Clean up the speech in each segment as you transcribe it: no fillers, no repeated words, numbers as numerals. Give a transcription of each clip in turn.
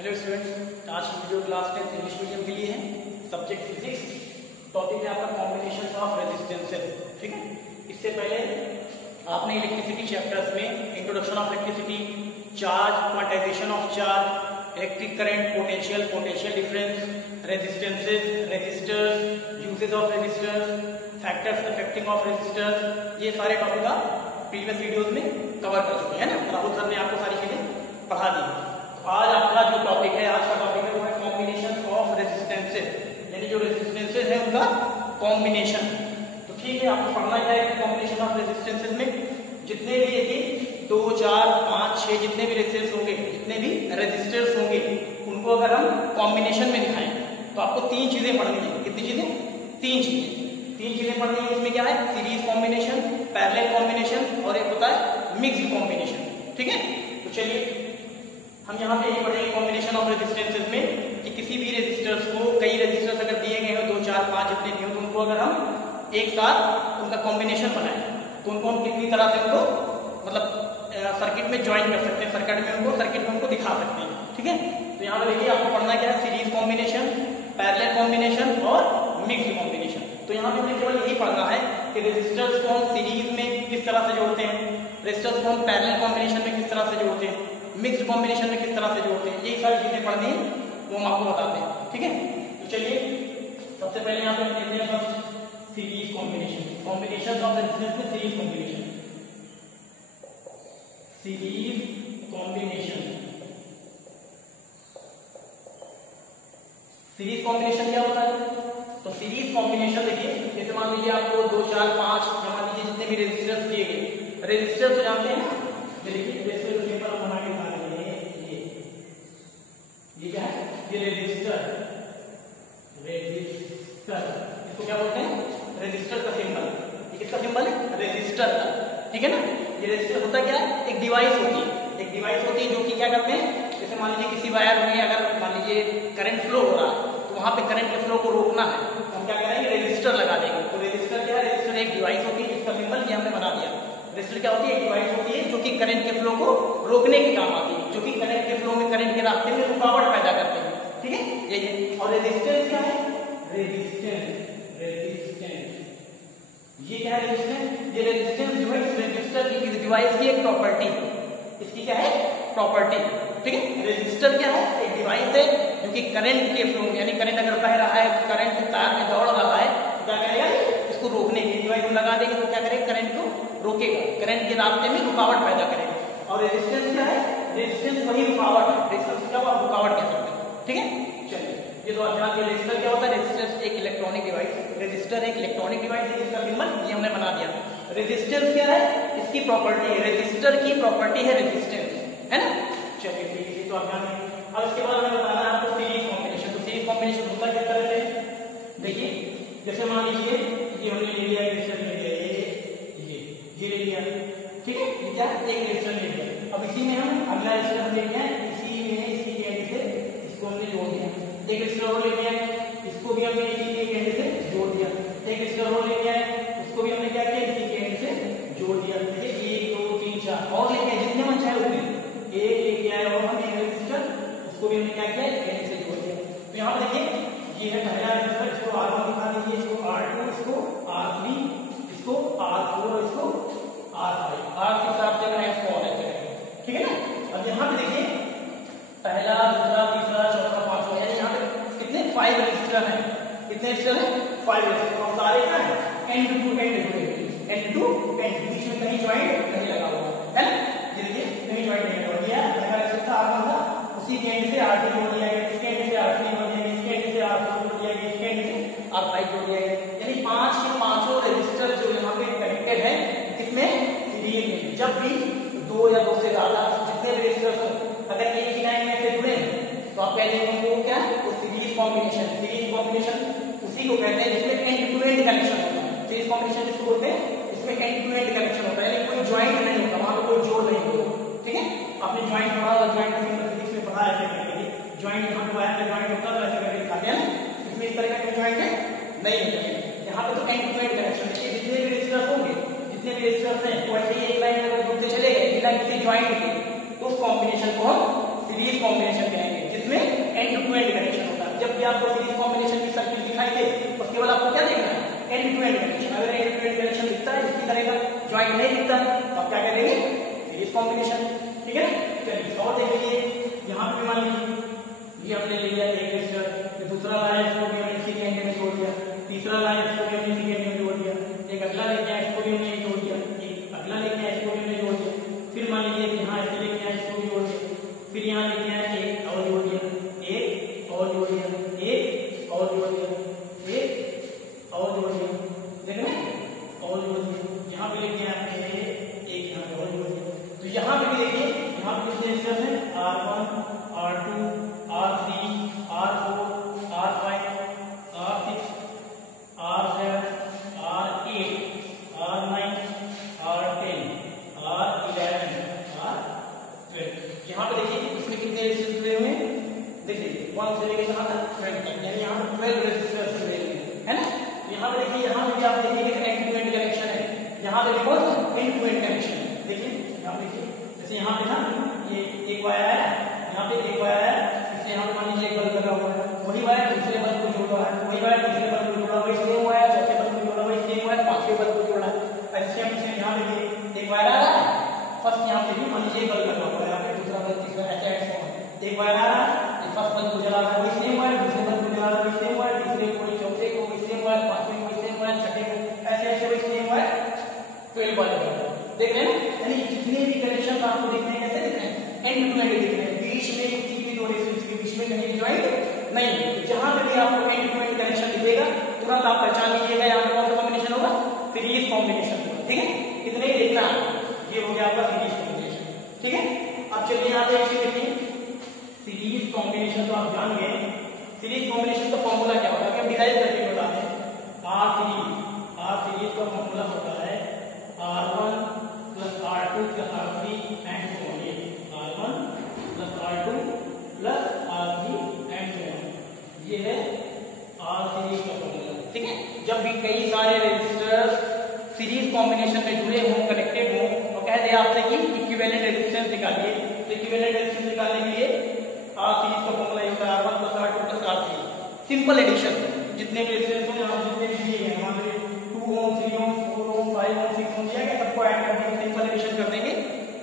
Hello students, आज की video class 10th English medium के लिए है। सब्जेक्ट फिजिक्स, टॉपिक है आपका कॉम्बिनेशन ऑफ रेजिस्टेंसेस। ठीक है, इससे पहले आपने इलेक्ट्रिसिटी चैप्टर्स में introduction of electricity, charge, quantisation of charge, electric current, potential, potential difference, resistances, resistors, uses of resistors, factors affecting of resistors, ये सारे टॉपिक आप प्रीवियस वीडियोज में कवर कर चुके हैं ना। राहुल सर ने आपको सारी चीजें पढ़ा दी। आज आपका जो टॉपिक है, आज का टॉपिक है वो है कॉम्बिनेशन ऑफ रेजिस्टेंसेस, यानी जो रेजिस्टेंसेस है उनका कॉम्बिनेशन। तो ठीक है, आपको पढ़ना क्या है कॉम्बिनेशन ऑफ रेजिस्टेंसेस में जितने भी देखिए 2, 4, 5, 6 जितने भी रेजिस्टेंस होंगे, जितने भी रेजिस्टर्स होंगे, उनको अगर हम कॉम्बिनेशन में दिखाएं तो आपको 3 चीजें पढ़नी है। कितनी चीजें? 3 चीजें पढ़नी है। इसमें क्या है? सीरीज कॉम्बिनेशन, पैरेलल कॉम्बिनेशन और एक होता है मिक्स्ड कॉम्बिनेशन। ठीक है, तो चलिए हम यहाँ पे ये पढ़ेंगे कॉम्बिनेशन ऑफ रेजिस्टेंसेस में कि किसी भी रेजिस्टर्स को, कई रेजिस्टर्स अगर दिए गए हो 2, 4, 5 जितने भी हो, तो उनको अगर हम एक साथ उनका कॉम्बिनेशन बनाएं तो उनको हम कितनी तरह से उनको मतलब सर्किट में ज्वाइन कर सकते हैं, सर्किट में उनको दिखा सकते हैं। ठीक है, तो यहाँ पे देखिए आपको पढ़ना क्या है? सीरीज कॉम्बिनेशन, पैरेलल कॉम्बिनेशन और मिक्स्ड कॉम्बिनेशन। तो यहाँ पे हमें केवल यही पढ़ना है कि रेजिस्टर्स को हम सीरीज में किस तरह से जोड़ते हैं, रेजिस्टर्स को हम पैरेलल कॉम्बिनेशन में किस तरह से जोड़ते हैं, मिक्स्ड कॉम्बिनेशन में किस तरह से जोड़ते हैं, यही सारी चीजें पढ़नी है वो हम आपको बताते हैं। ठीक है, तो चलिए सबसे पहले यहाँ पे हम देखते हैं first series combination. Combination of resistance में series combination, series combination. Series combination क्या होता है? तो सीरीज कॉम्बिनेशन देखिए, जैसे मान लीजिए आपको 2, 4, 5 मान लीजिए जितने भी रेजिस्टर्स दिए गए, रेजिस्टर तो जानते हैं, देखिए रेजिस्टर सिंपल बना के दिखा देंगे। ये क्या है? ये रेजिस्टर इसको क्या बोलते हैं? रेजिस्टर का सिंबल। ये किसका सिंबल है? रेजिस्टर का। ठीक है ना। ये रेजिस्टर होता क्या है? एक डिवाइस होती है, जो कि क्या करते हैं, जैसे मान लीजिए किसी वायर में अगर मान लीजिए करंट फ्लो हो रहा है तो वहां पे करंट के फ्लो को रोकना है, हम क्या करेंगे? रेजिस्टर लगा देंगे। तो रेजिस्टर क्या है? रेजिस्टर एक डिवाइस होती है जिसका सिंबल ये हमने बना दिया। रेजिस्टर क्या होती है? एक डिवाइस होती है जो कि करंट के फ्लो को रोकने के काम आती है, जो कि करंट के फ्लो में, करंट के रास्ते में रुकावट पैदा करते हैं। ठीक है, यही। और रेजिस्टेंस क्या है? रेजिस्टेंस ये क्या है? रेजिस्टेंस, ये रेजिस्टेंस जो है रेजिस्टर की, इस डिवाइस की एक प्रॉपर्टी है। इसकी क्या है? प्रॉपर्टी। ठीक है, रेजिस्टर क्या है? एक डिवाइस है जो कि करंट के फ्लो, यानी करंट अगर बह रहा है, करंट तार में दौड़ रहा है, तो क्या करेगा? इसको रोकने के डिवाइस हम लगा देंगे तो क्या करेगा? करंट को रोकेगा, करंट के रास्ते में रुकावट पैदा करेगा। और रेजिस्टेंस क्या है? रेजिस्टेंस वही रुकावट है। रेजिस्टेंस क्या हुआ? रुकावट कह सकते हैं। ठीक है, चलिए ये तो ध्यान दिया। रेजिस्टर क्या होता है? रेजिस्टेंस एक इलेक्ट्रॉनिक डिवाइस, रेजिस्टर एक इलेक्ट्रॉनिक डिवाइस है जिसका सिंबल ये हमने बना दिया। रेजिस्टेंस क्या है? इसकी प्रॉपर्टी है, रेजिस्टर की प्रॉपर्टी है रेजिस्टेंस, है ना। चलिए ठीक है, तो ध्यान दें। अब इसके बाद हमें बताना है आपको सीरीज कॉम्बिनेशन। तो सीरीज कॉम्बिनेशन होता किस तरह से? देखिए जैसे मान लीजिए ये हमने ले लिया, रेजिस्टर ले लिया, ये ले लिया। ठीक है, ये क्या? एक रेजिस्टर ले लिया। अब इसी में हम अगला रेजिस्टर हम ले लिया, इसी में इसी के एंड से इसको हमने जोड़ दिया। एक रेजिस्टर और ले लिया, इसको भी हमने इसी के एंड से जोड़ दिया। एक रेजिस्टर और ले लिया, उसको भी हमने क्या किया? इसी के एंड से जोड़ दिया। देखिए 1, 2, 3, 4 और लेके जितने मन चाहे उतने एक लेके आए और हम एक रेजिस्टर, उसको भी हमने क्या किया? इस एंड से जोड़ दिया। तो यहाँ पर देखिए ये है पहला रेजिस्टर, इसको R1 दिखा दीजिए, इसको R2, इसको R3, इसको R4, इसको R5, R के हिसाब से अगर इसको और ऐसे करेंगे। ठीक है ना। अब यहाँ पे देखिए पहला, दूसरा, तीसरा, चौथा, पांचवा, यानी यहाँ पे कितने? 5 रेजिस्टर हैं। कितने रेजिस्टर हैं? 5 रेजिस्टर। और सारे क्या है? एंड टू एंड, बीच में कहीं ज्वाइंट नहीं लगा हुआ है ना। ये देखिए कहीं ज्वाइंट नहीं लगा दिया। पहला रेजिस्टर था R1 था, उसी के एंड से R2 जोड़ दिया गया, इसके एंड से R3 जोड़ दिया गया, इसके एंड से R4 जोड़ दिया गया, इसके एंड से R5 जोड़ दिया गया। यानी 5 के पांचों रेजिस्टर जो यहाँ पे कनेक्टेड है किसमें? सीरीज में। जब भी 2 या 2 से ज्यादा जितने भी रेजिस्टर्स हो अगर एक ही लाइन में से जुड़े तो आप कह देंगे वो क्या है? वो सीरीज कॉम्बिनेशन। सीरीज कॉम्बिनेशन उसी को कहते हैं जिसमें एंड टू एंड कनेक्शन होता है। सीरीज कॉम्बिनेशन जिसको बोलते हैं इसमें एंड टू एंड कनेक्शन होता है, यानी कोई ज्वाइंट नहीं होता, वहां पे कोई जोड़ नहीं होता। ठीक है, आपने ज्वाइंट पढ़ा होगा, ज्वाइंट फिजिक्स में पढ़ा ऐसे करके, ज्वाइंट यहाँ पे वायर पे ज्वाइंट होता है, ऐसे करके दिखाते हैं। इसमें इस तरह का ज्वाइंट है नहीं होता है। यहाँ पे तो एंड टू एंड कनेक्शन है। जितने भी रेजिस्टर्स होंगे, जितने भी रेजिस्टर्स हैं, वो ऐसे ही एक लाइन में जुड़ते चले गए बिना किसी ज्वाइंट के, तो उस कॉम्बिनेशन को हम सीरीज कॉम्बिनेशन कहेंगे, जिसमें ज्वाइंट नहीं दिखता तो आप क्या करेंगे, सीरीज कॉम्बिनेशन। ठीक है, चलिए और देखिए यहाँ पे मान लीजिए ये हमने ले लिया एक रेजिस्टर, दूसरा लाया इसको भी हमने इसी के एंड में जोड़ दिया, तीसरा लाया इसको भी हमने इसी के एंड में जोड़ दिया, एक अगला लेके आया इसको भी हमने जोड़ दिया, एक अगला लेके आया इसको भी हमने जोड़ दिया, फिर मान लीजिए यहाँ ऐसे लेके आया इसको भी जोड़ दिया, फिर यहाँ लेके आया एक और जोड़ दिया, एक और जोड़ दिया, एक और जोड़ दिया, एक और जोड़ दिया, देख रहे हैं, और जोड़ दिया, यहाँ पे लेके आए एक यहाँ पे और जोड़ दिया। तो यहाँ पे भी देखिए यहाँ पे कितने रेजिस्टर्स हैं, R1 R2 R3 R4 R5 R6 R7 R8 R9 R10 R11 R12। यहाँ पे देखिए इसमें कितने रेजिस्टर्स जुड़े हुए हैं, देखिए 1 से लेकर कहाँ तक 12, यानी यहाँ पे 12 रेजिस्टर्स जुड़े हुए हैं, है ना। यहाँ पे देखिए यहाँ पे भी आप देखिए एंड टू एंड कनेक्शन है, यहाँ पे देखो एंड टू एंड कनेक्शन है, देखिए यहाँ पे देखिए जैसे यहाँ पे ना ये एक वायर है, यहाँ पे एक वायर है, इसलिए यहाँ पे मान लीजिए एक बल्ब लगा हुआ है, वही वायर दूसरे बल्ब को जोड़ रहा है, वही वायर दूसरे बल्ब को जोड़ रहा है, वही सेम वायर चौथे बल्ब को जोड़ रहा है, वही सेम वायर पांचवें बल्ब को जोड़ रहा है। ऐसे हम इसे यहाँ पे एक वायर आ रहा है, फर्स्ट यहाँ पे भी मान लीजिए एक बल्ब लगा हुआ है, यहाँ पे दूसरा बल्ब तीसरा ऐसे एक वायर आ रहा है, फर्स्ट बल्ब को जला रहा है, वही सेम वायर दूसरे बल्ब को जला रहा है, वही सेम वायर तीसरे को, चौथे को, वही सेम वायर पांचवें को, वही सेम वायर छठे को, ऐसे ऐसे वही सेम वायर 12 वाले देख रहे हैं, यानी जितने भी कनेक्शन आपको दिख रहे हैं कैसे दिख रहे हैं, एंड टू एंड दिख रहे हैं, बीच में किसी भी दो रेजिस्टेंस के बीच में कहीं ज्वाइंट नहीं है। जहां पे भी आपको एंड टू एंड कनेक्शन दिखेगा तुरंत आप पहचान लीजिएगा यहाँ पे कौन सा कॉम्बिनेशन होगा, सीरीज कॉम्बिनेशन। ठीक है, इतने ही देखना, ये हो गया आपका सीरीज कॉम्बिनेशन। ठीक है, अब चलिए यहाँ पे एक चीज देखिए, सीरीज कॉम्बिनेशन तो आप जान गए, सीरीज कॉम्बिनेशन का फॉर्मूला क्या होता है, डिराइव करके बताते हैं। आर सीरीज का फॉर्मूला होता है R1 plus R2 plus R3 and so on, R1 plus R2 plus R3 and so on, ये है R सीरीज का फॉर्मूला। ठीक है, जब भी कई सारे रेजिस्टर्स सीरीज कॉम्बिनेशन में जुड़े हों, कनेक्टेड हों, तो कह दे आपसे कि इक्विवेलेंट रेजिस्टेंस निकालिए, तो इक्विवेलेंट रेजिस्टेंस निकालने के लिए R सीरीज का फॉर्मूला होता है R1 plus R2 plus R3। Simple addition, जितने भी रेजिस्टेंस हैं हम जितने भी दिए हैं वहां पे 2 ओम 3 ओम 4 ओम 5 ओम 6 ओम दिया गया, सबको ऐड कर देंगे, सिंपल एडिशन कर देंगे,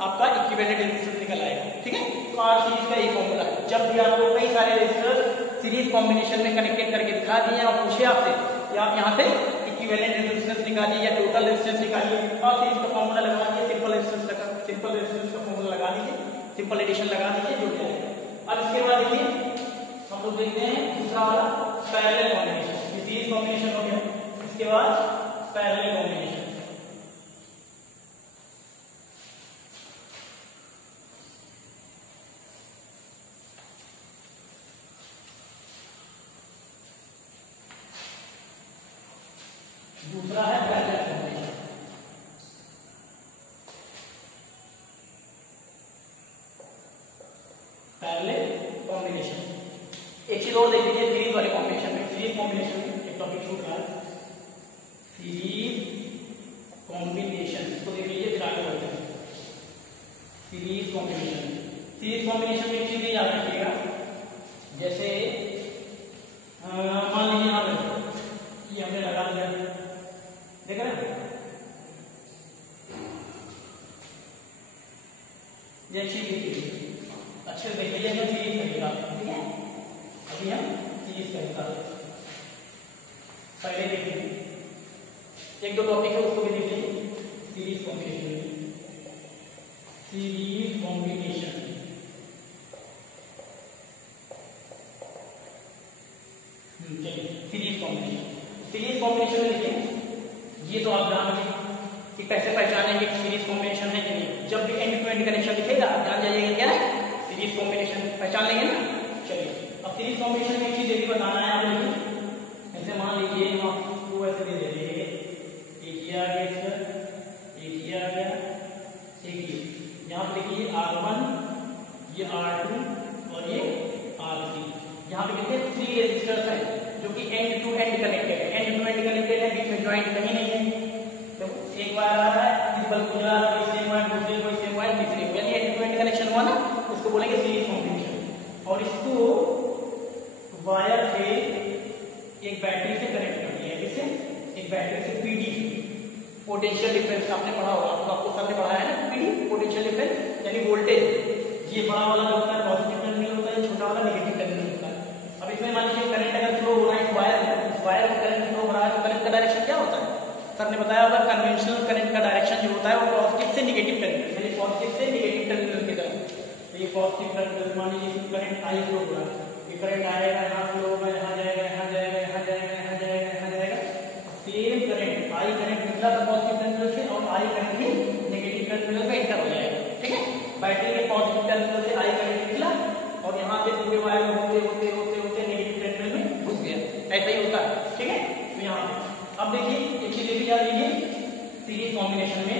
आपका इक्विवेलेंट रेजिस्टेंस निकल आएगा। ठीक है, तो आर सीरीज का एक फॉर्मूला है। जब भी आपको कई सारे रेजिस्टर्स सीरीज कॉम्बिनेशन में कनेक्टेड करके दिखा दिए और पूछे आपसे कि आप यहाँ से इक्विवेलेंट रेजिस्टेंस निकालिए या टोटल रेजिस्टेंस निकालिए, आर सीरीज का फॉर्मूला लगा दीजिए, सिंपल रेजिस्टेंस का फॉर्मूला लगा दीजिए, सिंपल एडिशन लगा दीजिए, जुड़ जाएगा। अब इसके बाद देखिए हम लोग देखते हैं दूसरा वाला पैरेलल कॉम्बिनेशन, सीरीज कॉम्बिनेशन हो गया, इसके बाद पैरेलल कॉम्बिनेशन। दूसरा है पैरेलल कॉम्बिनेशन। पैरेलल कॉम्बिनेशन एक चीज और देख लीजिए, सीरीज वाले कॉम्बिनेशन में, सीरीज कॉम्बिनेशन में एक टॉपिक छूट रहा है, सीरीज कॉम्बिनेशन, इसको देख लीजिए फिर आगे बढ़ते हैं। सीरीज कॉम्बिनेशन में एक चीज याद रखिएगा, जैसे मान लीजिए यहाँ पे ये हमने लगा दिया, देख रहे हैं, ये चीज अच्छे से देखिए, ये सीरीज करेगा। ठीक है, अभी हम सीरीज करेगा, पहले देखिए एक दो टॉपिक है उसको भी देख लीजिए। सीरीज कॉम्बिनेशन, सीरीज कॉम्बिनेशन चलिए सीरीज कॉम्बिनेशन में देखिए, ये तो आप जान गए कि कैसे पहचानेंगे कि सीरीज कॉम्बिनेशन है कि नहीं। जब भी एंड टू एंड कनेक्शन दिखेगा आप जान जाइएगा क्या है, सीरीज कॉम्बिनेशन, पहचान लेंगे ना। चलिए अब सीरीज कॉम्बिनेशन में एक चीज भी बताना है आपको, ऐसे मान लीजिए हम आपको ऐसे दे देंगे, एक ये आ गया इसका, एक ये आ गया, एक ये, यहाँ पे देखिए R1, ये R2 और ये R3, यहाँ पे कितने 3 रेजिस्टर्स हैं जो कि एंड टू एंड कनेक्टेड है, एंड टू एंड कनेक्टेड है, बीच में ज्वाइंट कहीं नहीं है। तो एक वायर आ रहा है, इस बल्ब को जला रहा है, सेम वायर दूसरे को, सेम वायर तीसरे को, यानी एंड टू एंड कनेक्शन हुआ ना, उसको बोलेंगे सीरीज कॉम्बिनेशन। और इसको वायर से एक बैटरी से कनेक्ट कर दिया, पोटेंशियल डिफरेंस आपने पढ़ा होगा, तो आपको सर ने पढ़ाया है ना पीडी, पोटेंशियल डिफरेंस यानी वोल्टेज। ये बड़ा वाला जो होता है पॉजिटिव टर्मिनल होता है, छोटा वाला नेगेटिव टर्मिनल होता है। अब इसमें मान लीजिए करंट अगर फ्लो हो रहा है इस वायर में करंट फ्लो हो रहा है, तो करंट का डायरेक्शन क्या होता है? सर ने बताया होगा कन्वेंशनल करंट का डायरेक्शन जो होता है वो पॉजिटिव से नेगेटिव टर्मिनल, यानी पॉजिटिव से नेगेटिव टर्मिनल की तरफ। तो ये पॉजिटिव टर्मिनल मान लीजिए करंट आई फ्लो हो रहा है, ये करंट आएगा यहाँ फ्लो होगा, यहाँ जाएगा, यहाँ जाएगा, यहाँ जाएगा, यहाँ जाएगा, यहाँ जाएगा। सेम करंट आई करंट निकला था पॉजिटिव टर्मिनल से और आई करंट भी नेगेटिव टर्मिनल में एंटर हो जाएगा। ठीक है, बैटरी के पॉजिटिव टर्मिनल से आई करंट निकला और यहाँ से पूरे वायर में होते होते होते होते नेगेटिव टर्मिनल में घुस गया। ऐसा ही होता है। ठीक है, तो यहाँ अब देखिए एक चीज देखिए याद लीजिए सीरीज कॉम्बिनेशन में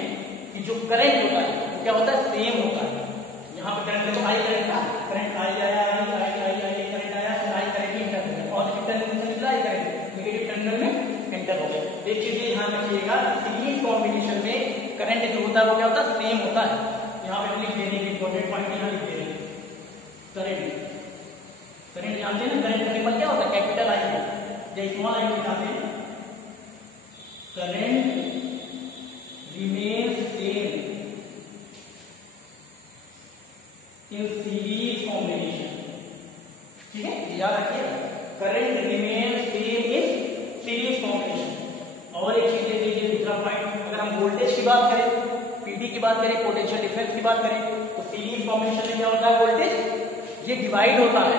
कि जो करंट होता है वो क्या होता है? सेम होता है। यहाँ पे करंट देखो आई करंट था, करंट आई आया, आई करंट आया, फिर आई करंट इंटर हो गया, पॉजिटिव टर्मिनल से निकला, आई करंट नेगेटिव टर्मिनल में एंटर हो गया। एक चीज यहाँ रखिएगा, सीरीज कॉम्बिनेशन में करंट जो होता है वो क्या होता है? सेम होता है। यहाँ पे लिख देने की इंपॉर्टेंट पॉइंट यहाँ लिख दे रहे हैं, करंट। करंट जानते हैं ना, करंट का सिंबल क्या होता है? कैपिटल आई या स्मॉल आई दिखाते हैं। Current remains same in series combination। ठीक है, याद रखिए current remains same in series combination। और एक चीज देखिए दूसरा पॉइंट, अगर हम वोल्टेज की बात करें, पीडी की बात करें, पोटेंशियल डिफरेंस की बात करें, तो सीरीज कॉम्बिनेशन में क्या होता है? वोल्टेज ये डिवाइड होता है।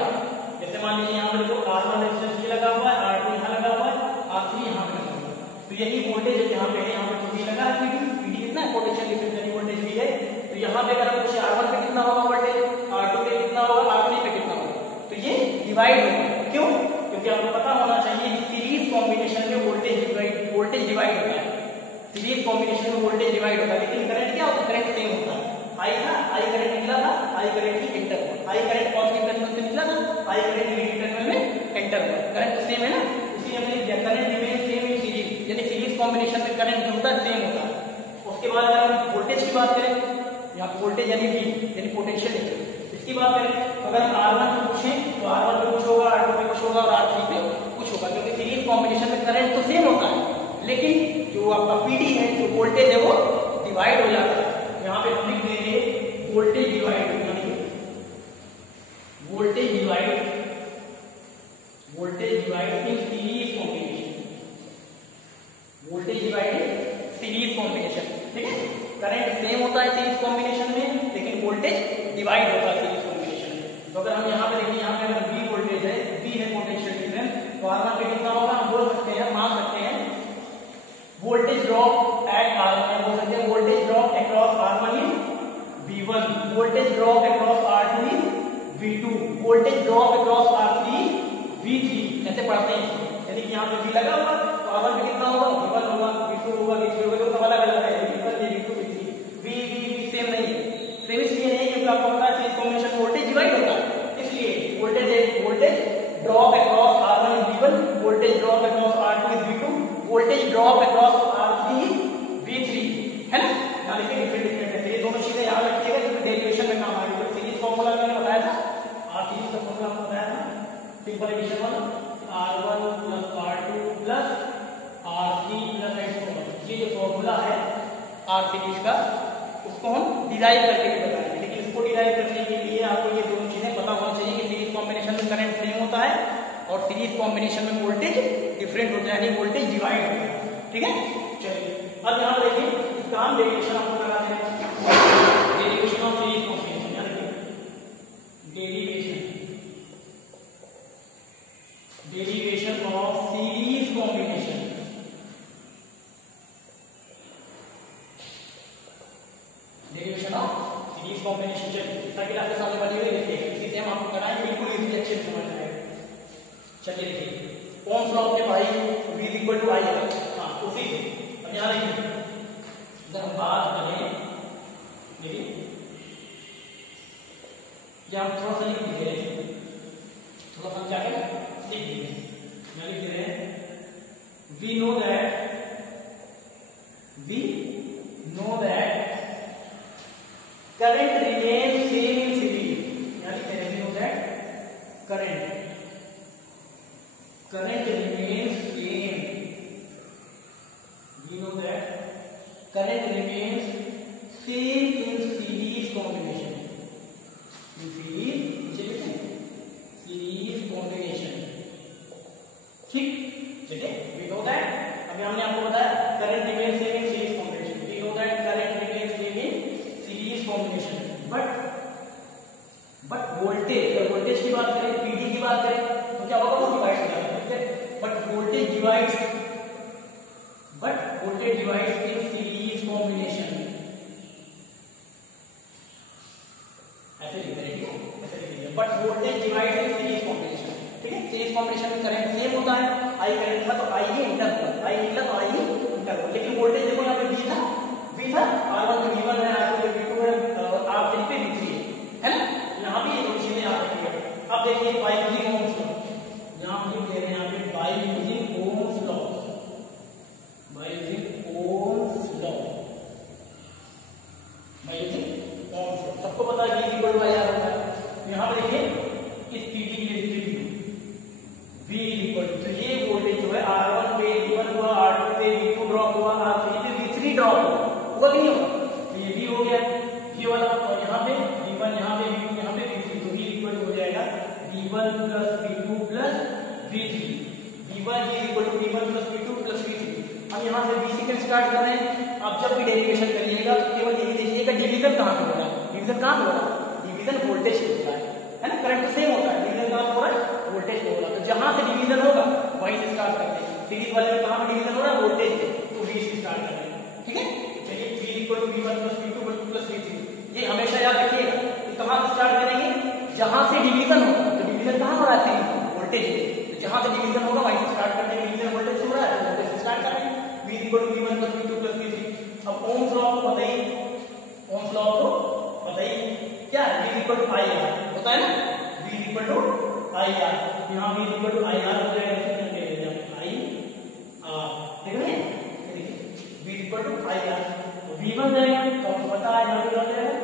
जैसे मान लीजिए यहाँ पर देखो R1 रेजिस्टेंस ये लगा हुआ है, R2 यहाँ लगा हुआ है, R3 यहाँ पे लगा हुआ है, तो यही वोल्टेज यहाँ पे है, यहाँ पे भी लगा है पीडी कितना है? पोटेंशियल डिफरेंस यानी वोल्टेज भी है। तो यहाँ पे अगर पूछे R1 पे कितना होगा वोल्टेज, R2 पे कितना होगा, R3 पे कितना होगा, तो ये डिवाइड होगा। क्यों? क्योंकि आपको पता होना चाहिए कि सीरीज कॉम्बिनेशन में वोल्टेज डिवाइड होता है। सीरीज कॉम्बिनेशन में वोल्टेज डिवाइड होता है, लेकिन करंट क्या होता है? करंट सेम होता है। आई था, आई करंट निकला था, आई करंट ही एंटर हुआ, आई करंट पॉजिटिव टर्मिनल से निकला था, आई करंट नेगेटिव टर्मिनल में एंटर हुआ। करंट तो सेम है ना, इसीलिए हमने लिख दिया current remain same in series, यानी सीरीज कॉम्बिनेशन में करंट जो होता है सेम होता है। उसके बाद अगर हम वोल्टेज की बात करें, यहाँ वोल्टेज यानी V यानी पोटेंशियल डिफरेंस, इसकी बात करें तो अगर हम R1 पे पूछें तो R1 पे कुछ होगा, R2 पे कुछ होगा और R3 पे कुछ होगा, क्योंकि सीरीज कॉम्बिनेशन में करंट तो सेम होता है, लेकिन जो आपका पीडी है, जो वोल्टेज है वो डिवाइड हो जाता है। यहाँ पे हम लिख देंगे voltage divide, voltage divide in series combination, voltage divide series combination. ठीक है, करंट सेम होता है सीरीज कॉम्बिनेशन में, लेकिन वोल्टेज डिवाइड होता है सीरीज कॉम्बिनेशन में। तो अगर हम यहाँ पे देखिए, यहाँ पे अगर V वोल्टेज है, V है पोटेंशियल डिफरेंस, तो R1 पे कितना होगा? हम बोल सकते हैं, मान सकते हैं वोल्टेज ड्रॉप एट R1, बोल सकते हैं वोल्टेज ड्रॉप अक्रॉस R1 इन V1, voltage drop across R2 इन V2, voltage drop across R3 V3, ऐसे पढ़ते हैं। यानी कि यहाँ पे V लगा हुआ तो R1 पे कितना होगा? V1 होगा, V2 होगा, V3 होगा, तो सब अलग अलग है, V1, V2, V3, V same नहीं है। सेम इसलिए नहीं क्योंकि आपको पता है सीरीज कॉम्बिनेशन वोल्टेज डिवाइड होता है, इसलिए वोल्टेज ड्रॉप अक्रॉस R1 इन V1, voltage drop across R2 इन V2, voltage drop across R3 इन V3, है ना? यहाँ लिखिए डिफरेंट है। ये दोनों चीजें याद रखिएगा क्योंकि डेरिवेशन में काम आएगी। तो सीरीज फॉर्मूला मैंने बताया था, सीरीज का फॉर्मूला आपको बताया था, सिंपल एडिशन वाला, R1 plus R2 plus R3 plus X1। ये जो फॉर्मूला है R सीरीज का, उसको हम डिराइव करके भी बताएंगे, लेकिन इसको डिराइव करने के लिए आपको ये दोनों चीजें पता होना चाहिए कि सीरीज कॉम्बिनेशन में करंट सेम होता है और सीरीज कॉम्बिनेशन में वोल्टेज डिफरेंट होता है, यानी वोल्टेज डिवाइड होता है। ठीक है, चलिए अब यहाँ देखिए इसका हम डेरिवेशन आपको लगा देंगे, डेरिवेशन ऑफ सीरीज कॉम्बिनेशन, यानी derivation of series combination. Derivation of series combination, चलिए ताकि आपके सामने वाली हुई देखिए, इसी से हम आपको कराएंगे, बिल्कुल इजीली अच्छे से समझ आएगा। चलिए देखिए ओम्स लॉ के भाई V इक्वल टू I है, हाँ उसी से। अब यहाँ देखिए जब हम बात करें, देखिए या हम थोड़ा सा लिख दीजिए, थोड़ा सा क्या लिख दीजिए, मैं लिख दे रहे हैं we know that current remains same in series, यानी we know that current remains same, we know that current remains same in series combination. In series combination. ठीक, चलिए we know that. अभी हमने आपको बताया current remains same in series combination. We know that current remains same in series combination. But voltage, अगर voltage की बात करें, PD की बात करें, तो क्या होगा? वो डिवाइड हो जाएगा, ठीक है? But voltage divides in series combination. ऐसे लिख रहे हैं, ऐसे लिख रहे हैं. But voltage divides in series combination. ठीक है? series combination में करंट सेम होता है. I करंट था तो I ये इंटर हुआ, I निकला तो I ये इंटर हुआ. लेकिन वोल्टेज देखो यहाँ पे V था, R1 पे V1 है, R2 पे V2 है, R3 पे V3 है ना? यहाँ भी ये दो चीजें याद रखिएगा. अब देखिए by using Ohm's law. यहाँ हम कह रहे हैं यहाँ पे by using Ohm's law. By using Ohm's law. सबको पता है कि इक्वल टू IR होता है. यहाँ पे देखिए इस PD के लिए लिखिए V इक्वल टू, तो ये वोल्टेज जो है R1 पे V1 हुआ, R2 पे V2 ड्रॉप हुआ, R3 पे V3 ड्रॉप हुआ, होगा कि नहीं होगा? तो ये V हो गया ये वाला, और यहाँ पे V1, यहाँ पे V2, यहाँ पे V3, तो V इक्वल टू हो जाएगा V1 plus V2 plus V3. V1 equal to V1 plus V2 plus V3. हम यहाँ से V सेकंड स्टार्ट कर रहे हैं. आप जब भी डेरिवेशन करिएगा तो केवल यही देखिएगा डिवीजन कहाँ पे हो रहा है. डिवीजन कहाँ पे हो रहा है? डिवीजन वोल्टेज पे होता है ना? करंट तो सेम होता है, डिवीजन कहाँ हो रहा है? वोल्टेज पे हो रहा है. तो जहाँ से डिवीजन होगा वहीं से स्टार्ट करते हैं. सीरीज वाले में कहाँ पे डिवीजन हो रहा है? वोल्टेज पे, तो V से स्टार्ट कर रहे हैं. ठीक है, चलिए V equal to V1 plus V2 plus V3. ये हमेशा याद रखिएगा कि कहाँ से स्टार्ट करेंगे? जहाँ से डिवीजन होगा. तो डिवीजन कहाँ हो रहा है? सीरीज वोल्टेज पे. तो जहाँ से डिवीजन होगा वहीं से स्टार्ट करते हैं. डिवीजन वोल्टेज हो रहा है तो वोल्टेज से स्टार्ट करेंगे. V equal to V1 plus V2 plus V3. अब ओम्स लॉ को बताइए, ओम्स लॉ को बताइए क्या है? V इक्वल टू IR होता है ना? V equal to IR. यहाँ V इक्वल टू IR हो जाएगा, ठीक है? V equal to IR. V1 जाएगा तो आपको पता है यहाँ पे क्या हो जाएगा?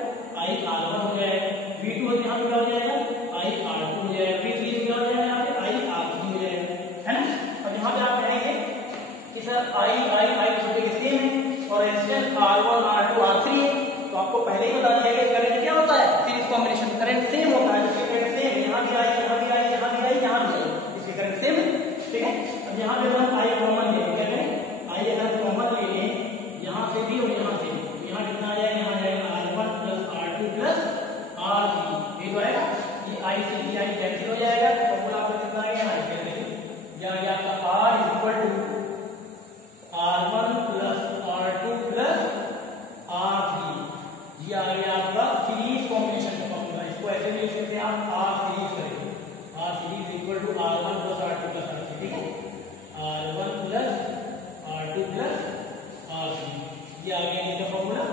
IR1 हो जाएगा. V2 यहाँ पे क्या हो जाएगा? IR2 हो जाएगा. V3 क्या हो जाएगा? यहाँ पे IR3 हो जाएगा, है ना? अब यहाँ पे आप कहेंगे कि सर I छोटे के सेम है और रेजिस्टेंस R1 R2 R3 है. तो आपको पहले ही बता दिया कि करंट क्या होता है? सीरीज कॉम्बिनेशन करंट सेम होता है. इसके करंट सेम, यहाँ भी आई, यहाँ भी आई, यहाँ भी आई, यहाँ भी आई, इसके करंट सेम है. ठीक है, अब यहाँ पे हम I कॉमन ले लें. क्या करें? I अगर कॉमन ले लें यहाँ से भी और यहाँ से भी, यहाँ कितना आ जाएगा? यहाँ जाएगा R1 plus R2 plus R3. ये तो आएगा, ये I से ये I कैंसिल हो जाएगा. फॉर्मूला आपको कितना आ गया? यहाँ गया आपका R equal to R1 plus R2 plus R3. ये आ गया आपका सीरीज कॉम्बिनेशन का फॉर्मूला. इसको ऐसे भी लिख सकते हैं आप, R सीरीज करेंगे. R series equal to R1 plus R2 plus R3. ठीक है, R1 plus R2 plus R3. ये आ गया इसका फॉर्मूला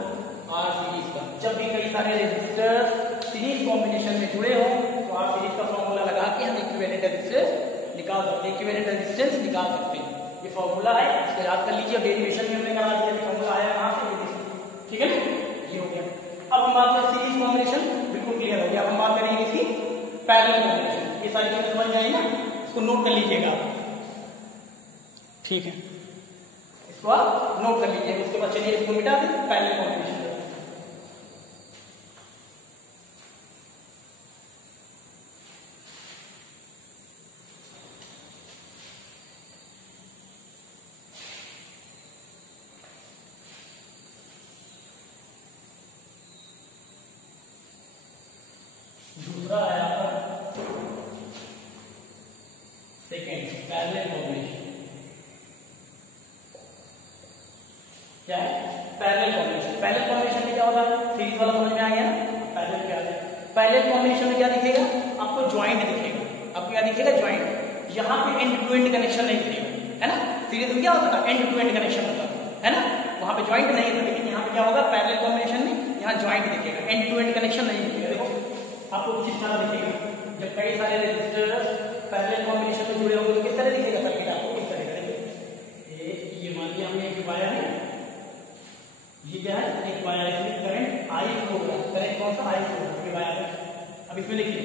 R सीरीज का. जब भी कई सारे रेजिस्टर्स सीरीज कॉम्बिनेशन में जुड़े हो तो R सीरीज का फॉर्मूला लगा के हम इक्विवेलेंट रेजिस्टेंस निकाल सकते हैं. इक्विवेलेंट रेजिस्टेंस निकाल सकते हैं. ये फॉर्मूला है, इसको याद कर लीजिए. डेरिवेशन में हमने करा दिया कि फॉर्मूला आया कहां से? ठीक है ना, ये हो गया. अब हम बात करें सीरीज कॉम्बिनेशन, बिल्कुल क्लियर हो गया. अब हम बात करेंगे इसकी पैरेलल कॉम्बिनेशन. ये सारी चीजें समझ में आई ना? इसको नोट कर लीजिएगा, ठीक है? इसको आप नोट कर लीजिएगा. उसके बाद चलिए इसको मिटा दें. पैरेलल कॉम्बिनेशन दूसरा है आपका सेकेंड पैरेलल कॉम्बिनेशन. क्या है? Parallel combination. पैरेलल कॉम्बिनेशन में क्या होता है? सीरीज वाला समझ में आ गया ना? पैरेलल क्या है? पैरेलल कॉम्बिनेशन में क्या दिखेगा? आपको ज्वाइंट दिखेगा. आपको क्या दिखेगा? ज्वाइंट. यहाँ पे एंड टू एंड कनेक्शन नहीं दिखेगा, है ना? सीरीज में क्या होता था? एंड टू एंड कनेक्शन होता है ना? वहां पे ज्वाइंट नहीं था. लेकिन यहाँ पे क्या होगा? पैरेलल कॉम्बिनेशन में यहाँ ज्वाइंट दिखेगा, एंड टू एंड कनेक्शन नहीं दिखेगा. देखो आपको किस तरह दिखेगा? जब कई सारे रेजिस्टर्स पैरेलल कॉम्बिनेशन में जुड़े होंगे तो किस तरह दिखेगा सर्किट? आपको किस तरह का? ये मान लिया हमने एक वायर है, ये क्या है? एक वायर है, इसमें करंट I फ्लो हो रहा है. करंट कौन सा? I फ्लो हो रहा है वायर है. अब इसमें देखिए,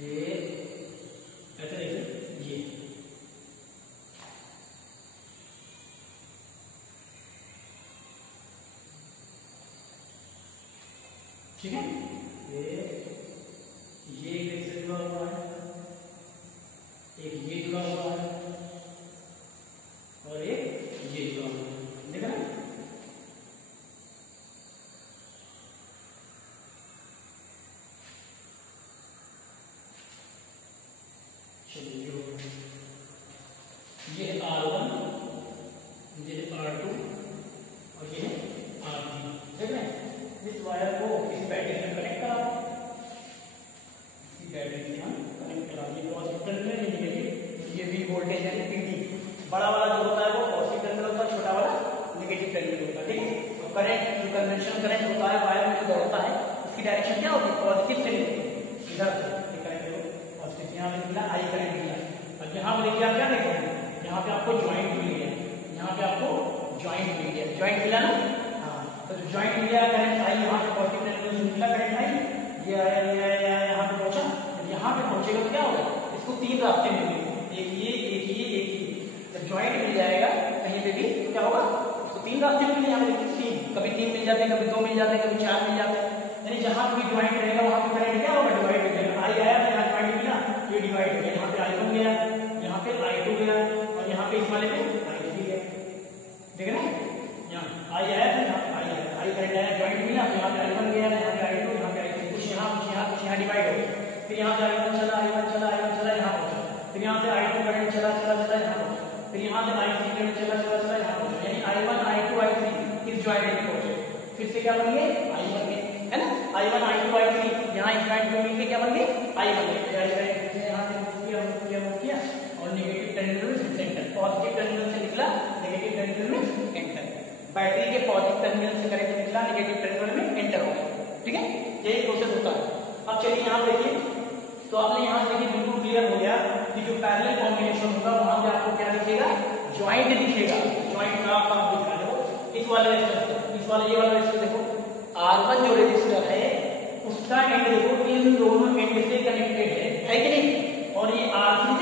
ये ऐसे देखिए, ये ठीक है, ये कैसे जुड़ा हुआ है, एक ये जुड़ा हुआ है और एक ये जुड़ा हुआ है, देखा ना। चलिए ये R1, ये R2 और ये R3, देख रहे हैं। इस वायर को इस बैटरी से कनेक्ट करा, इसी बैटरी से हम कनेक्ट करा, ये पॉजिटिव टर्मिनल, ये V वोल्टेज है PD, बड़ा वाला जो होता है वो पॉजिटिव टर्मिनल होता है, छोटा वाला नेगेटिव टर्मिनल होता है, ठीक है। तो करंट जो कन्वेंशनल करंट होता है वायर में जो दौड़ता है उसकी डायरेक्शन क्या होती है, पॉजिटिव से नेगेटिव, इधर से करंट पॉजिटिव, यहाँ पे निकला I करंट निकला। अब यहाँ पे देखिए आप क्या देख रहे हैं, यहाँ पे आपको ज्वाइंट मिल गया, यहाँ पे आपको ज्वाइंट मिल गया, ज्वाइंट मिला ना, हाँ। तो जो ज्वाइंट मिल गया करंट आई, यहाँ पे पॉजिटिव टर्मिनल से निकला करंट आई, ये आया यहाँ पे पहुंचा, यहाँ पे पहुंचेगा तो क्या होगा, इसको तीन रास्ते मिलेंगे, एक ये एक ये एक ये। जब ज्वाइंट मिल जाएगा कहीं पे भी तो क्या होगा, उसको तीन रास्ते मिलेंगे, यहाँ पे तीन, कभी तीन मिल जाते हैं, कभी दो मिल जाते हैं, कभी चार मिल जाते हैं, यानी जहाँ भी ज्वाइंट रहेगा वहाँ पे करंट क्या होगा, डिवाइड हो जाएगा। आई आया तो यहाँ ज्वाइंट मिला, ये डिवाइड हो गया, यहाँ पे I1 गया, यहाँ पे I2 गया और यहाँ पे इस वाले पे I3 गया, देख रहे हैं। यहाँ I आया था, यहाँ I आया, I करंट आया, ज्वाइंट मिला तो यहाँ पे I1 गया, यहाँ पे I2, यहाँ पे I3, कुछ यहाँ कुछ यहाँ कुछ यहाँ डिवाइड हो गया। फिर यहाँ से I1 चला यहाँ पहुंचा, फिर यहाँ से I2 करंट चला यहाँ पहुंचा, फिर यहाँ से I3 करंट चला यहाँ पहुंचा, यानी I1 I2 I3 इस ज्वाइंट में पहुंचे। फिर से क्या बन गए, I बन गए, है ना। I1 I2 I3 यहाँ इस ज्वाइंट में मिलके क्या बन गए, I बन गए। यहाँ से किया और नेगेटिव टर्मिनल में एंटर, पॉजिटिव टर्मिनल से निकला नेगेटिव टर्मिनल में एंटर, बैटरी के पॉजिटिव टर्मिनल से करंट निकला नेगेटिव टर्मिनल में एंटर हो गया, ठीक है। यही प्रोसेस होता है। अब चलिए यहाँ देखिए, तो आपने यहाँ देखिए बिल्कुल क्लियर हो गया कि जो पैरेलल कॉम्बिनेशन होगा वहां पे आपको क्या दिखेगा, ज्वाइंट दिखेगा, ज्वाइंट साफ साफ दिख रहा है। इस वाले रेजिस्टर, इस वाले ये वाला रेजिस्टर देखो, R1 जो रेजिस्टर है उसका एंड देखो इन दोनों एंड से कनेक्टेड है कि नहीं, और ये R3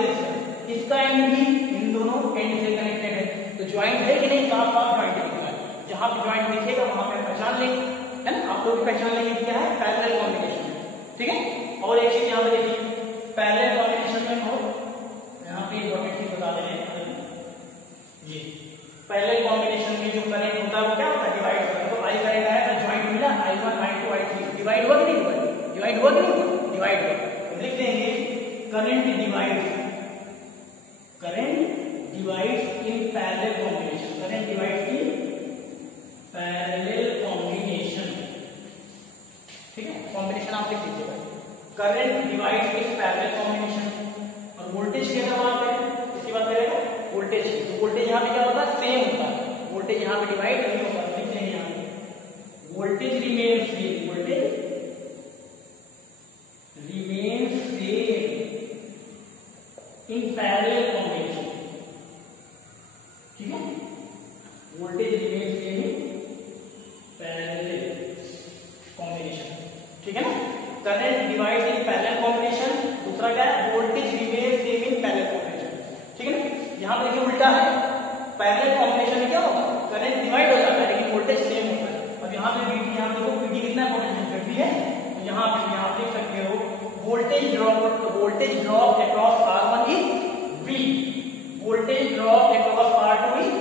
रेजिस्टर इसका एंड भी इन दोनों एंड से कनेक्टेड है, तो ज्वाइंट है कि नहीं, साफ साफ ज्वाइंट दिखेगा। जहां पे ज्वाइंट दिखेगा वहां पे पहचान लेंगे, है ना, आप लोग पहचान लेंगे क्या है, पैरेलल कॉम्बिनेशन, ठीक है। और एक चीज यहाँ पे देखिए, पैरेलल कॉम्बिनेशन में हो, यहाँ पे इंपॉर्टेंट चीज बता दे रहे हैं, ये पैरेलल कॉम्बिनेशन में जो करंट होता है वो क्या होता है, डिवाइड होता है। तो I करंट आया तो ज्वाइंट मिला I1 I2 I3, डिवाइड हुआ कि नहीं हुआ, डिवाइड हुआ कि नहीं हुआ, डिवाइड हुआ। लिख देंगे करंट डिवाइड्स इन पैरेलल कॉम्बिनेशन, करंट डिवाइड्स इन पैरेलल कॉम्बिनेशन, ठीक है। कॉम्बिनेशन आप लिख दीजिएगा, करंट डिवाइड्स इन पैरेलल कॉम्बिनेशन। और वोल्टेज कैसा वहां पे, इसकी बात करेगा वोल्टेज, तो वोल्टेज यहाँ पे क्या होता है, सेम होता है, वोल्टेज यहाँ पे डिवाइड नहीं होता, लिख देंगे यहाँ पे voltage remains same, voltage remains same in parallel combination, ठीक है। Voltage remains same in parallel combination, ठीक है ना। करंट डिवाइड्स इन पैरेलल कॉम्बिनेशन, दूसरा क्या है, voltage remains same in parallel combination, ठीक है ना। यहाँ पे देखिए उल्टा है, पैरेलल कॉम्बिनेशन में क्या होगा, करंट डिवाइड हो जाता है लेकिन वोल्टेज सेम होता है। अब यहाँ पे VT, यहाँ देखो VT कितना पोटेंशियल भी है, तो यहाँ पे आप देख सकते हो वोल्टेज ड्रॉप, तो voltage drop across R1 is V, voltage drop across R2 is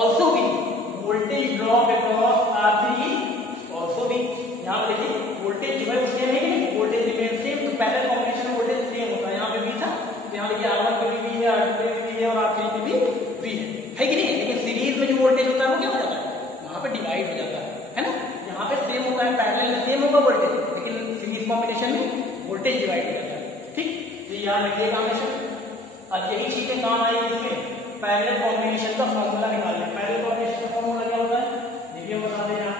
also V, voltage drop across R3 is also V। यहाँ पे देखिए वोल्टेज जो है सेम है, वोल्टेज रिमेन सेम, तो पैरेलल कॉम्बिनेशन में वोल्टेज सेम होता है। यहाँ पे V था, तो यहाँ देखिए R1 पे भी V है, R2 पे भी V है और R3 पे भी V है कि नहीं। लेकिन सीरीज में जो वोल्टेज होता है वो क्या हो जाता है, वहां पे डिवाइड हो जाता है ना। यहाँ पे सेम होता है, पैरेलल में सेम होगा वोल्टेज, लेकिन सीरीज कॉम्बिनेशन में वोल्टेज डिवाइड हो जाता है, ठीक। तो याद रखिएगा हमेशा। अब यही चीजें काम आएगी इसमें, पैरेलल कॉम्बिनेशन का फॉर्मूला निकालना है। पैरेलल कॉम्बिनेशन का फॉर्मूला क्या होता है, देखिए बता दें आप,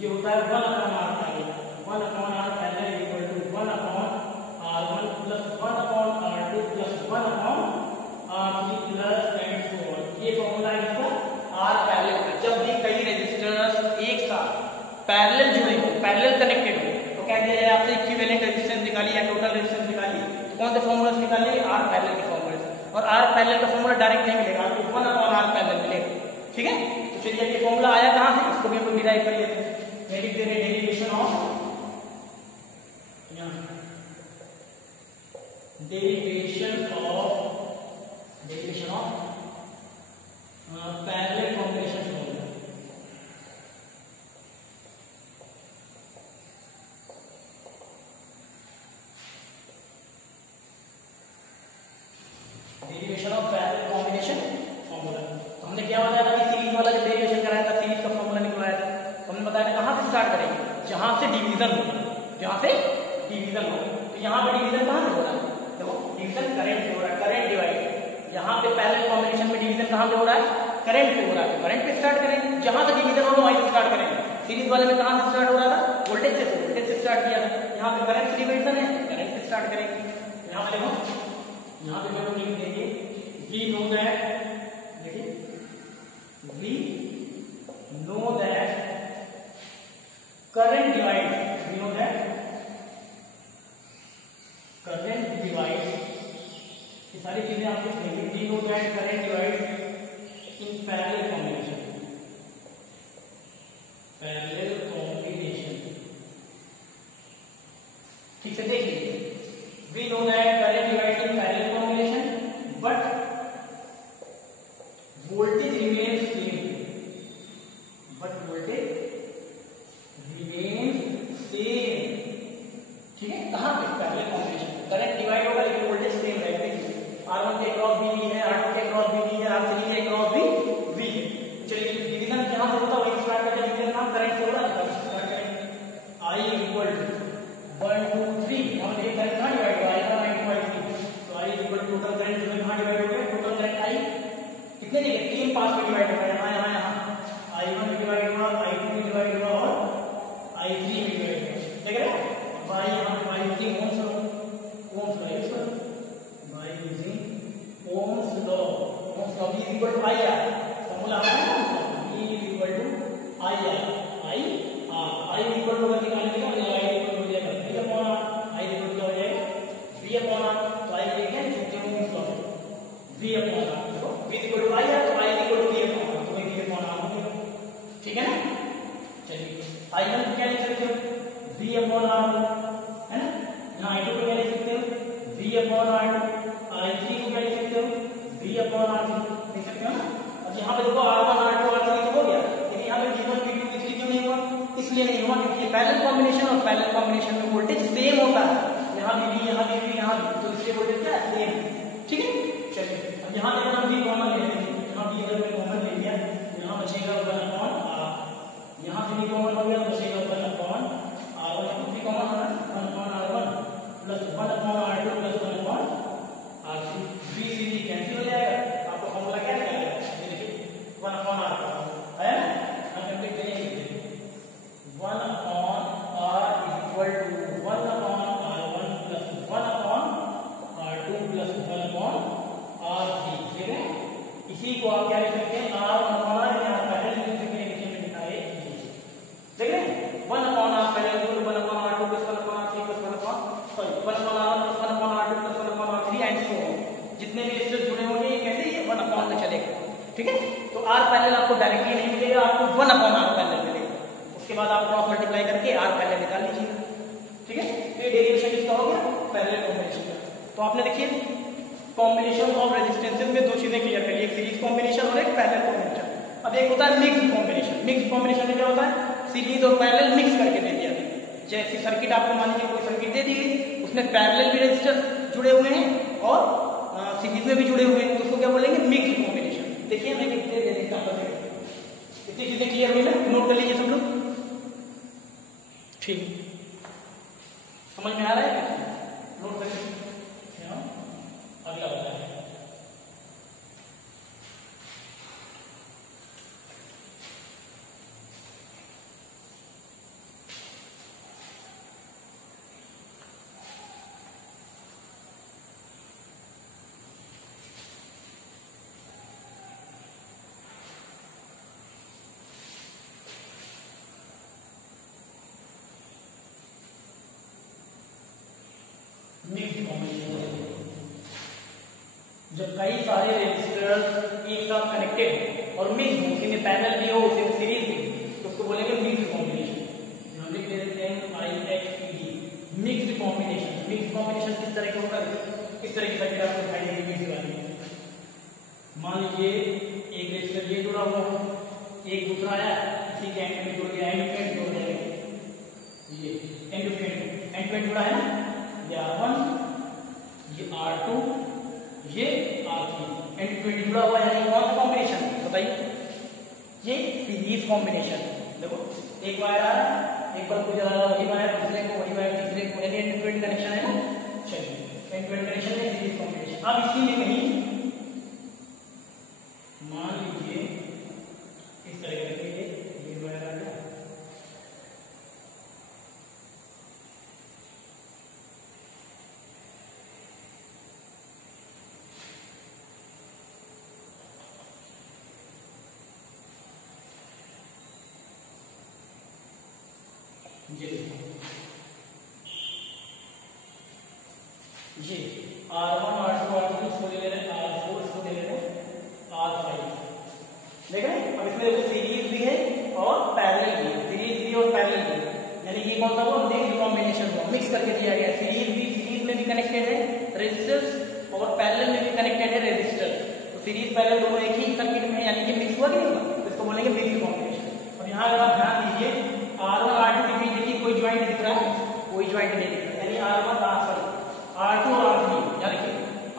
ये होता है 1/R parallel, 1/R parallel equal to 1/R1 plus 1/R2 plus 1/R3 plus and so on. ये फॉर्मूला है इसका R पैरेलल का। जब भी कई रेजिस्टर्स एक साथ पैरेलल जुड़े हो, पैरेलल कनेक्टेड हो, तो क्या किया जाए, आपसे इक्विवेलेंट रेजिस्टेंस निकालिए या टोटल रेजिस्टेंस निकालिए, तो कौन से फॉर्मूलास निकालिए, R पैरेलल के फॉर्मूले से। और R पैरेलल का फॉर्मूला डायरेक्ट नहीं मिलेगा आपको, 1/R पैरेलल मिलेगा, ठीक है। तो चलिए ये फॉर्मूला आया कहां से, इसको भी हम डिराइव कर लेते हैं। मैं लिख दे रहे derivation of parallel combination formula. Derivation of parallel combination formula. तो हमने क्या बताया था कि सीरीज वाला जब डेरिवेशन कराया था, सीरीज का फॉर्मूला निकलवाया था, तो हमने बताया था कहां से स्टार्ट करेंगे, जहां से डिवीजन हो, जहां से डिवीजन हो। तो यहां पे डिवीजन कहां से हो रहा है, देखो डिवीजन करंट से हो रहा है, करंट डिवाइड। यहां पे पैरेलल कॉम्बिनेशन में डिवीजन कहां से हो रहा है, करंट से हो रहा है, तो करंट पे स्टार्ट करेंगे, जहां से डिवीजन हो वहीं से स्टार्ट करेंगे। सीरीज वाले में कहां से स्टार्ट हो रहा था, वोल्टेज से, वोल्टेज से स्टार्ट किया था। यहां पे करंट से डिवीजन है, करंट से स्टार्ट करेंगे। यहां पे देखो, यहां पे मैं लिख देंगे वी नो दैट, देखिए we know that current divide, we know that current divide, ये सारी चीजें आप लिख देंगे। We know that current divide in parallel combination, parallel combination. ठीक से देख लीजिए, we know that current divide in parallel combination but voltage remains same, but voltage remains same. ठीक है, कहां पे, पैरेलल कॉम्बिनेशन, करंट डिवाइड होगा लेकिन वोल्टेज सेम रहेगा। R1 के क्रॉस V है, R2 के क्रॉस V है, R3 के क्रॉस V है। चलिए डिवीजन जहां से होता है वहीं स्टार्ट करते हैं। डिवीजन नाम करंट से हो रहा है, स्टार्ट करेंगे। I इक्वल टू 1 2 3, हम देखिए करंट कहां डिवाइड हुआ, I1 I2 I3। तो I equal to total current जो है कहां डिवाइड हो गया, टोटल करंट I कितने जगह, 3 पार्ट में डिवाइड हो गया, यहां I1 में डिवाइड हुआ, I2 में डिवाइड हुआ और I3 में डिवाइड हुआ। देख रहे हैं, बाई यहां पे by using Ohm's law, Ohm's law use करो, by using Ohm's law, Ohm's law V equal to IR, formula है ना, V equal to IR, I equal to निकालने के लिए I इक्वल हो जाएगा V upon R, I equal to हो जाएगा V अपॉन R। तो I लिखेंगे जितने Ohm's law V upon R, देखो V इक्वल टू IR, तो I equal to V upon R, तो V अपॉन R हो गया। ठीक है ना, चलिए I1 क्या लिख सकते हो, V अपॉन R है ना, यहाँ I2 को क्या लिख सकते हो, V अपॉन R2, I3 को क्या लिख सकते हो, V अपॉन R3 लिख सकते हो ना। अब यहाँ पे देखो R1 R2 R3 तो हो गया, लेकिन यहाँ पे V1 V2 V3 क्यों नहीं हुआ, इसलिए नहीं हुआ क्योंकि पैरेलल कॉम्बिनेशन और पैरेलल कॉम्बिनेशन में वोल्टेज सेम होता है। यहाँ भी V, यहाँ भी V, यहाँ भी, तो इसलिए वोल्टेज क्या है, सेम। ठीक है, चलिए अब यहाँ पे हम V कॉमन ले लेंगे, यहाँ V अगर मैं कॉमन ले लिया तो यहाँ बचेगा 1 अपॉन R, यहाँ से भी कॉमन हो गया तो बचेगा 1 अपॉन R1, V कॉमन है 1 upon R1 plus 1 upon R2 plus 1 upon R3, V C D cancel हो जाएगा, आपको फॉर्मूला क्या निकलेगा, ये देखिए 1 अपॉन R है ना, हम लिख देंगे 1 upon R equal to 1 upon R1 plus 1 upon R2 plus 1 upon R3। ठीक है, इसी को आप क्या लिख सकते हैं, R 1 अपॉन R, यहाँ पैरेलल लिख सकते हैं, नीचे में लिखा है देख रहे हैं 1 upon R parallel equal to 1 upon R2 plus 1 upon R3 plus 1 upon 1 upon R1 plus 1 upon R2 plus 1 upon R3 and so on. जितने भी रेजिस्टर जुड़े होंगे ये कैसे, ये 1 अपॉन में चलेगा। ठीक है, तो R पैरेलल आपको डायरेक्टली नहीं मिलेगा, आपको 1 अपॉन R पैरेलल मिलेगा, उसके बाद आप क्रॉस मल्टीप्लाई करके R पैरेलल निकाल लीजिएगा। ठीक है, तो ये डेरिवेशन किसका हो गया, पैरेलल कॉम्बिनेशन का। तो आपने देखिए कॉम्बिनेशन ऑफ रेजिस्टेंसेस में दो चीजें क्लियर करिए, एक सीरीज कॉम्बिनेशन और एक पैरेलल कॉम्बिनेशन। अब एक होता है मिक्स्ड कॉम्बिनेशन, मिक्स्ड कॉम्बिनेशन में क्या होता है, सीरीज और पैरेलल मिक्स करके दे दिया। जैसी सर्किट आपको मान लीजिए कोई सर्किट दे दी गई, उसमें पैरेलल भी रेजिस्टर जुड़े हुए हैं और सीरीज में भी जुड़े हुए हैं, तो उसको क्या बोलेंगे, मिक्स्ड कॉम्बिनेशन। देखिए मैं कितने दे देता हूं, इतनी चीजें क्लियर हुई ना, नोट कर लीजिए सब लोग। ठीक, समझ में आ रहा है, नोट कर लीजिए। अगला होता है मिक्स्ड कॉम्बिनेशन। जब कई सारे रेजिस्टर्स एक साथ कनेक्टेड और मिक्स हो, उसी में पैरेलल भी हो, उसी में सीरीज भी, तो उसको बोलेंगे मिक्स्ड कॉम्बिनेशन। एक दूसरा आया, इसी के एंड में जोड़ दिया, एंड टू एंड जोड़ देंगे, ये एंड टू एंड जुड़ा है ना, ये R1, ये R2, ये R3, एंड टू एंड जुड़ा हुआ है। यानी कौन सा कॉम्बिनेशन बताइए, ये सीरीज कॉम्बिनेशन। देखो एक वायर आ रहा है, एक बार को जला रहा वही वायर, दूसरे को वही वायर, तीसरे को, यानी एंड टू एंड कनेक्शन है ना। चलिए एंड टू एंड कनेक्शन में सीरीज कॉम्बिनेशन। अब इसी में कहीं मान लीजिए इस तरह करके ये वायर आ गया, ये R1 R2 R3 इसको ले रहे हैं, R4 इसको ले रहे हैं, R5 देख रहे हैं। अब इसमें देखो सीरीज भी है और पैरेलल भी है, सीरीज भी और पैरेलल भी, यानी ये कौन सा हुआ, मिक्स कॉम्बिनेशन हुआ, मिक्स करके दिया गया। सीरीज में भी कनेक्टेड है रेजिस्टर्स और पैरेलल में भी कनेक्टेड है रेजिस्टर्स, तो सीरीज पैरेलल दोनों एक ही सर्किट में, यानी कि मिक्स हुआ कि नहीं हुआ, तो इसको बोलेंगे मिक्स कॉम्बिनेशन। और यहाँ अगर आप ध्यान दीजिए R1 R2 के बीच देखिए कोई ज्वाइंट दिख रहा है, कोई ज्वाइंट नहीं दिख रहा, यानी R2 और R3, यानी कि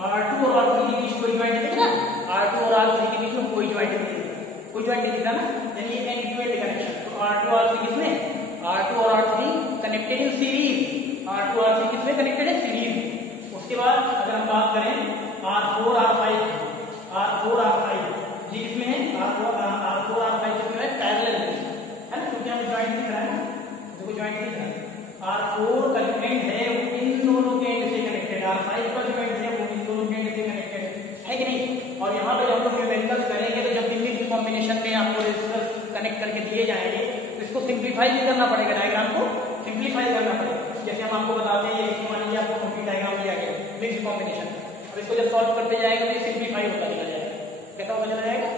R2 और R3 के बीच कोई ज्वाइंट दिख रहा है, R2 और R3 के बीच में कोई ज्वाइंट नहीं दिख रहा, कोई ज्वाइंट नहीं दिख रहा ना, यानी ये एंड टू एंड कनेक्शन। तो R2 और R3 किसमें, R2 और R3 connected in series, R2 और R3 किसमें कनेक्टेड है, सीरीज। उसके बाद अगर हम बात करें R4 R5, R4 R5 ये किसमें है, R4 R5 किसमें है, पैरेलल है ना, क्योंकि हमें ज्वाइंट दिख रहा है ना, देखो ज्वाइंट दिख रहा है। R4 का जो एंड है वो इन दोनों के एंड से कनेक्टेड, R5 का जो एंड है वो इन दोनों के एंड से कनेक्टेड है कि नहीं। और यहाँ पे जब हम न्यूमेरिकल्स करेंगे तो जब भी मिक्स कॉम्बिनेशन में आपको रेजिस्टर्स कनेक्ट करके दिए जाएंगे तो इसको सिंप्लीफाई भी करना पड़ेगा, डायग्राम को सिंप्लीफाई करना पड़ेगा। जैसे हम आपको बताते हैं, ये मान लीजिए आपको कंप्लीट डायग्राम दिया गया मिक्स कॉम्बिनेशन, और इसको जब सॉल्व करते जाएंगे तो सिंप्लीफाई होता चला जाएगा। कैसा होता चला जाएगा,